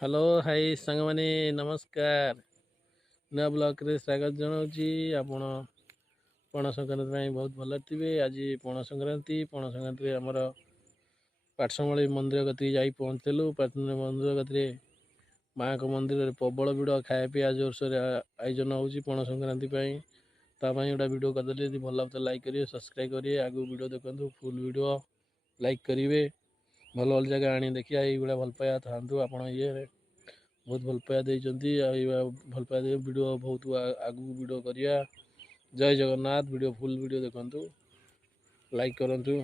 Hello high ସାଙ୍ଗମାନେ ନମସ୍କାର। ନୂଆ ବ୍ଲଗ୍ରେ ସ୍ୱାଗତ ଜଣାଉଛି। ଆପଣ ପଣା ସଂକ୍ରାନ୍ତି ପାଇଁ ବହୁତ ଭଲ ଥିବେ। ଆଜି ପଣା ସଂକ୍ରାନ୍ତିରେ ଆମର ପାଠଶାମଳୀ ମନ୍ଦିର କତିକି ଯାଇ ପହଞ୍ଚିଥିଲୁ। ମନ୍ଦିର କତିରେ ମାଆଙ୍କ ମନ୍ଦିରରେ ପ୍ରବଳ ଭିଡ଼, ଖାଇବା ପିଇବା ଜୋରସୋରରେ ଆୟୋଜନ ହେଉଛି ପଣା ସଂକ୍ରାନ୍ତି ପାଇଁ। ତା ପାଇଁ ଗୋଟେ ଭିଡ଼ିଓ କରିଦେଲି। ଯଦି ଭଲ ଲାଗୁଥିଲା ଲାଇକ୍ କରିବେ, ସବସ୍କ୍ରାଇବ୍ କରିବେ, ଆଗକୁ ଭିଡ଼ିଓ ଦେଖନ୍ତୁ, ଫୁଲ୍ ଭିଡ଼ିଓ ଲାଇକ୍ କରିବେ। ଭଲ ଭଲ ଜାଗା ଆଣି ଦେଖିବା, ଏଇଭଳିଆ ଭଲ ପାଇବା ଥାଆନ୍ତୁ ଆପଣ ଇଏରେ। ବହୁତ ଭଲ ପାଇବା ଦେଇଛନ୍ତି, ଆଉ ଏଇ ଭଲ ପାଇବା ଦେଇ ଭିଡ଼ିଓ ବହୁତ ଆଗକୁ ଭିଡ଼ିଓ କରିବା। ଜୟ ଜଗନ୍ନାଥ। ଭିଡ଼ିଓ ଫୁଲ୍ ଭିଡ଼ିଓ ଦେଖନ୍ତୁ, ଲାଇକ୍ କରନ୍ତୁ।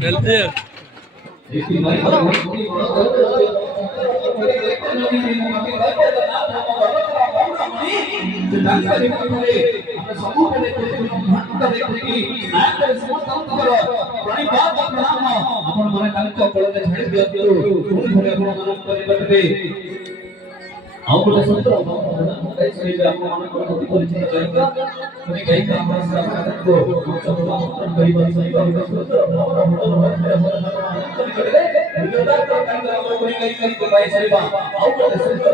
चलते हैं। ଆଉ ଗୋଟେ ସୂତ୍ର ଗାଇ ଶୈଳୀ ଆପଣମାନଙ୍କର ଅତି ପରିଚିତ ଗାୟିକା ପୁଣି ଗାୟିକା ଆମର ସାଧାରଣତଃ କରିବା ସହିତ ଗୋଟେ ସୂତ୍ର ଆମର ଗାଇ ଶୈଳୀ ଆଉ ଗୋଟେ ସୂତ୍ର